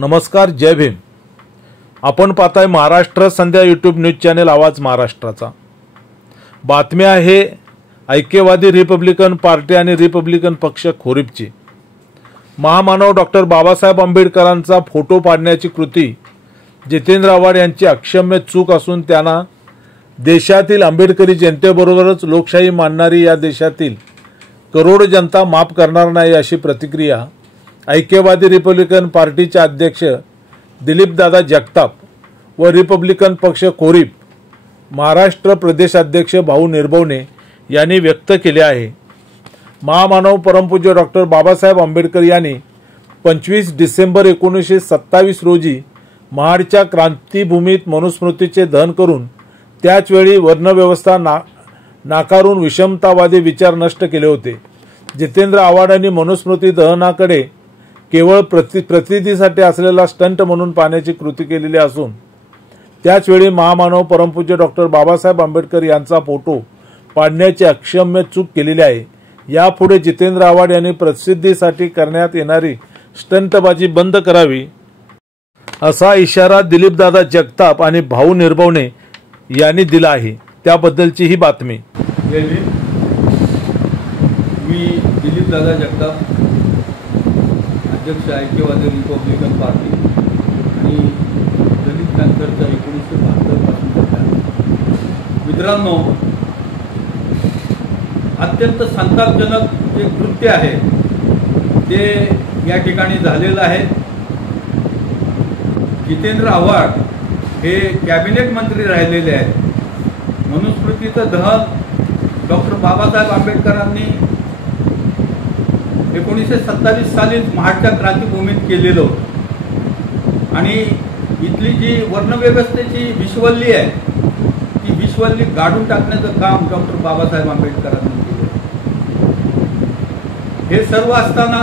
नमस्कार, जय भीम। आपण पाहताय महाराष्ट्र संध्या यूट्यूब न्यूज चॅनल आवाज महाराष्ट्राचा। बातमी आहे ऐक्यवादी रिपब्लिकन पार्टी आणि रिपब्लिकन पक्ष खोरीपची। महामानव डॉक्टर बाबासाहेब आंबेडकरांचा फोटो पाडण्याची कृती जितेंद्र आव्हाड यांची अक्षम्य चूक असून त्यांना देशातील आंबेडकरी जनतेबरोबरच लोकशाही मानणारी या देशातील करोडो जनता माफ करणार नाही अशी प्रतिक्रिया ऐक्यवादी रिपब्लिकन पार्टीचे अध्यक्ष दिलीपदादा जगताप व रिपब्लिकन पक्ष खोरीप महाराष्ट्र प्रदेशाध्यक्ष भाऊ निर्भवणे यांनी व्यक्त केले आहे। महामानव परमपूज्य डॉक्टर बाबासाहेब आंबेडकर यांनी 25 डिसेंबर 1927 रोजी महाडच्या क्रांतीभूमीत मनुस्मृतीचे दहन करून त्याच वेळी वर्णव्यवस्था नाकारून विषमतावादी विचार नष्ट केले होते। जितेंद्र आव्हाडांनी मनुस्मृती दहनाकडे केवळ प्रसिद्धीसाठी असलेला स्टंट म्हणून पाहण्याची कृती केलेली असून त्याच वेळी महामानव परमपूज्य डॉक्टर बाबासाहेब आंबेडकर यांचा फोटो पाडण्याची अक्षम्य चूक केलेली आहे। यापुढे जितेंद्र आव्हाड यांनी प्रसिद्धीसाठी करण्यात येणारी स्टंटबाजी बंद करावी असा इशारा दिलीपदादा जगताप आणि भाऊ निर्भवणे यांनी दिला आहे। त्याबद्दलची ही बातमी। मी दिलीपदादा जगताप, अध्यक्ष ऐक्यवादी रिपब्लिकन पार्टी आणि दलित पॅंथरचा 1972 पासून। मित्रांनो, अत्यंत संतापजनक जे कृत्य आहे ते या ठिकाणी झालेलं आहे। जितेंद्र आव्हाड हे कॅबिनेट मंत्री राहिलेले आहेत। मनुस्मृतीचं दहन डॉक्टर बाबासाहेब आंबेडकरांनी 1927 साली महाडच्या क्रांतीभूमीत केलेलं होतं आणि इथली जी वर्णव्यवस्थेची विश्वल्ली आहे ती विश्वल्ली गाडून टाकण्याचं काम डॉक्टर बाबासाहेब आंबेडकरांनी केलं। हे सर्व असताना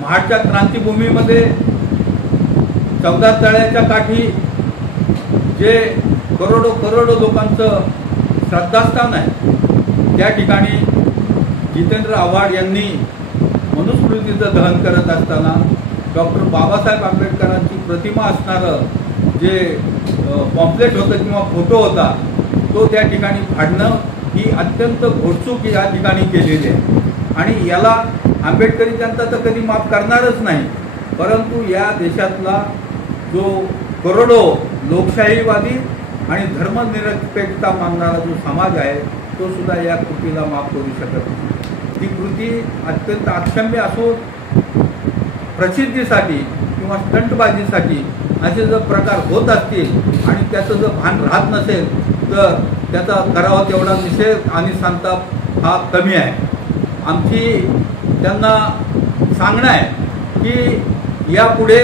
महाडच्या क्रांतीभूमीमध्ये 14 तळ्याच्या काठी जे करोडो लोकांचं श्रद्धास्थान आहे त्या ठिकाणी जितेंद्र आव्हाड यांनी मनुस्मृतीचं दहन करत असताना डॉक्टर बाबासाहेब आंबेडकरांची प्रतिमा असणारं जे पॉम्पलेट होतं किंवा फोटो होता तो त्या ठिकाणी फाडणं ही अत्यंत घोडचूक या ठिकाणी केलेली आहे आणि याला आंबेडकरी जनता तर कधी माफ करणारच नाही। परंतु या देशातला जो करोडो लोकशाहीवादी आणि धर्मनिरपेक्षता मानणारा जो समाज आहे तो सुद्धा या कृतीला माफ करू शकत नाही। ती कृती अत्यंत अक्षम्य असून प्रसिद्धीसाठी किंवा स्टंटबाजीसाठी असे जर प्रकार होत असतील आणि त्याचं जर भान राहत नसेल तर त्याचा करावा तेवढा निषेध आणि संताप हा कमी आहे। आमची त्यांना सांगणं आहे की यापुढे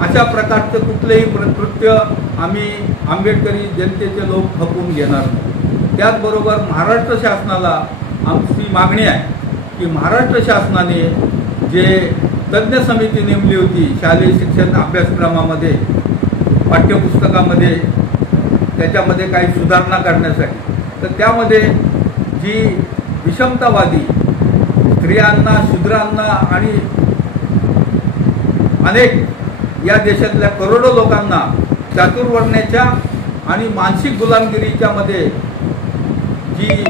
अशा प्रकारचं कुठलेही कृत्य आम्ही आंबेडकरी जनतेचे लोक खपवून घेणार नाही। त्याचबरोबर महाराष्ट्र शासनाला आमची मागणी आहे की महाराष्ट्र शासनाने जे तज्ज्ञ समिती नेमली होती शालेय शिक्षण अभ्यासक्रमामध्ये पाठ्यपुस्तकामध्ये त्याच्यामध्ये काही सुधारणा करण्यासाठी, तर त्यामध्ये जी विषमतावादी स्त्रियांना, शूद्रांना आणि अनेक या देशातल्या करोडो लोकांना चातुर्वर्ण्याच्या आणि मानसिक गुलामगिरीच्या मध्ये जी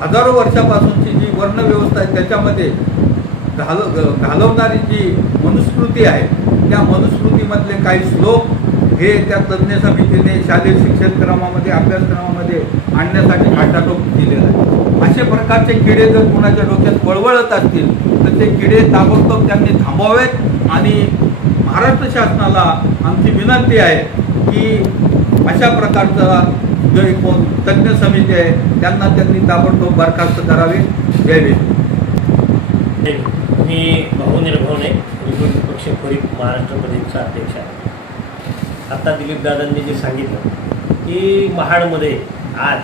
हजारो वर्षापासूनची जी वर्णव्यवस्था आहे त्याच्यामध्ये घालवणारी जी मनुस्मृती आहे त्या मनुस्मृतीमधले काही श्लोक हे त्या तज्ज्ञ समितीने शालेय शिक्षण क्रमामध्ये अभ्यासक्रमामध्ये आणण्यासाठी खाटाटोप दिलेला आहे। अशा प्रकारचे किडे जर कोणाच्या डोक्यात वळवळत असतील तर ते किडे ताबडतोब त्यांनी थांबवावेत आणि महाराष्ट्र शासनाला आमची विनंती आहे की अशा प्रकारचा जो कोण तज्ज्ञ समिती आहे त्यांना त्यांनी ताबडतोब बरखास्त करावे। जय भीम। मी भाऊ निर्भवणे, रिपब्लिकन पक्ष खोरीप महाराष्ट्र प्रदेशचा अध्यक्ष आहे। आता दिलीपदादांनी जे सांगितलं की महाडमध्ये आज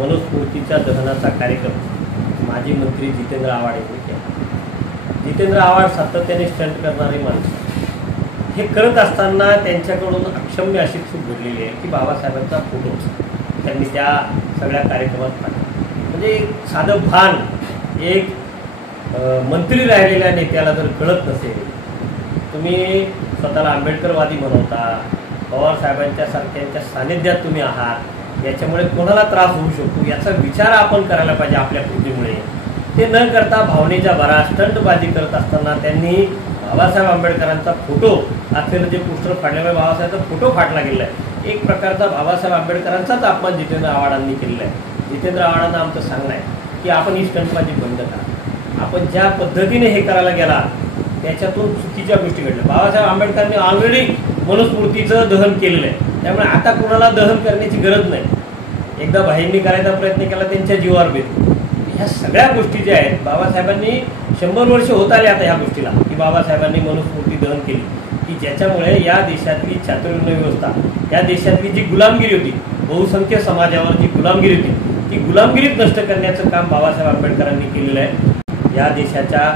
मनुस्मृतीच्या दहनाचा कार्यक्रम माजी मंत्री जितेंद्र आव्हाड यांनी केला। जितेंद्र आव्हाड सातत्याने स्टंट करणारे माणसं हे करत असताना त्यांच्याकडून अक्षम्य अशी चूक घडलेली आहे की बाबासाहेबांचा फोटो त्यांनी त्या सगळ्या कार्यक्रमात पाहिला। म्हणजे एक साधं भान एक मंत्री राहिलेल्या नेत्याला जर कळत नसेल तुम्ही स्वतःला आंबेडकरवादी बनवता, पवार साहेबांच्या सारख्यांच्या सानिध्यात तुम्ही आहात, याच्यामुळे कोणाला त्रास होऊ शकतो याचा विचार आपण करायला पाहिजे आपल्या कृतीमुळे. ते न करता भावनेच्या भरात स्टंटबाजी करत असताना त्यांनी बाबासाहेब आंबेडकरांचा फोटो असलेलं जे पोस्टर फाडल्यामुळे बाबासाहेबांचा फोटो फाटला गेला आहे. एक प्रकारचा बाबासाहेब आंबेडकरांचाच अपमान जितेंद्र आव्हाडांनी केलेला आहे. जितेंद्र आव्हाडांना आमचं सांगणं आहे की आपण ही स्टंटबाजी बंद करा. आपण ज्या पद्धतीने हे करायला गेला त्याच्यातून चुकीच्या गोष्टी घडल्या. बाबासाहेब आंबेडकरांनी ऑलरेडी मनुस्मृतीचं दहन केलेलं आहे, त्यामुळे आता कोणाला दहन करण्याची गरज नाही. एकदा भाईंनी करायचा प्रयत्न केला, त्यांच्या जीवावर बेत. ह्या सगळ्या गोष्टी ज्या आहेत बाबासाहेबांनी 100 वर्ष होत आले आता ह्या गोष्टीला, की बाबासाहेबांनी मनुस्मृती दहन केली, की ज्याच्यामुळे या देशातली चातुर्वर्ण्य व्यवस्था, या देशातली जी गुलामगिरी होती, बहुसंख्य समाजावर जी गुलामगिरी होती, ती गुलामगिरीत नष्ट करण्याचं काम बाबासाहेब आंबेडकरांनी केलेलं आहे. या देशाच्या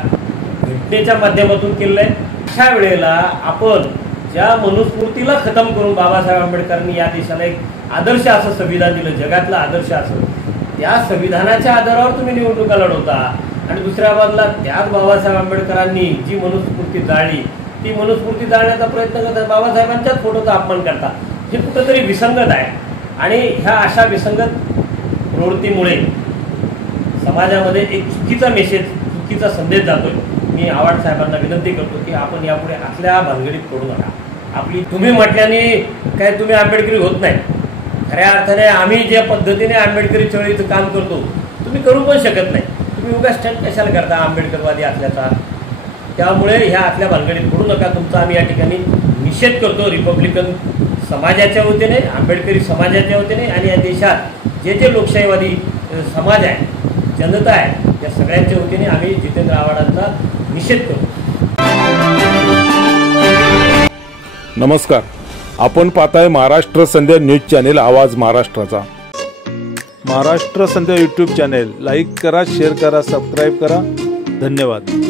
घटनेच्या माध्यमातून केलेलं आहे. अशा वेळेला आपण ज्या मनुस्मृतीला खतम करून बाबासाहेब आंबेडकरांनी या देशाला एक आदर्श असं संविधान दिलं, जगातलं आदर्श असं, त्या संविधानाच्या आधारावर तुम्ही निवडणुका लढवता आणि दुसऱ्या बाजूला त्याच बाबासाहेब आंबेडकरांनी जी मनुस्मृती जाळली ती मनुस्मृती जाळण्याचा प्रयत्न करतात, बाबासाहेबांच्याच फोटोचा अपमान करता. हे कुठंतरी विसंगत आहे आणि ह्या अशा विसंगत प्रवृत्तीमुळे समाजामध्ये एक चुकीचा मेसेज, चुकीचा संदेश जातोय. मी आव्हाड साहेबांना विनंती करतो की आपण यापुढे असल्या भानगडीत पडू नका. आपली तुम्ही म्हटल्याने काय तुम्ही आंबेडकरी होत नाही. खऱ्या अर्थाने आम्ही ज्या पद्धतीने आंबेडकरी चळवळीचं काम करतो तुम्ही करू पण शकत नाही. तुम्ही उगाच स्टंट कशाला करता आंबेडकरवादी असल्याचा. त्यामुळे ह्या आतल्या भानगडीत पडू नका. तुमचा आम्ही या ठिकाणी निषेध करतो रिपब्लिकन समाजाच्या वतीने, आंबेडकरी समाजाच्या वतीने आणि या देशात जे जे लोकशाहीवादी समाज आहे, जनता आहे, या सगळ्यांच्या वतीने आम्ही जितेंद्र आव्हाडांचा निषेध करतो. नमस्कार, आपण पाहताय महाराष्ट्र संध्या न्यूज चॅनेल आवाज महाराष्ट्राचा. महाराष्ट्र संध्या यूट्यूब चॅनेल लाईक करा, शेअर करा, सबस्क्राईब करा. धन्यवाद.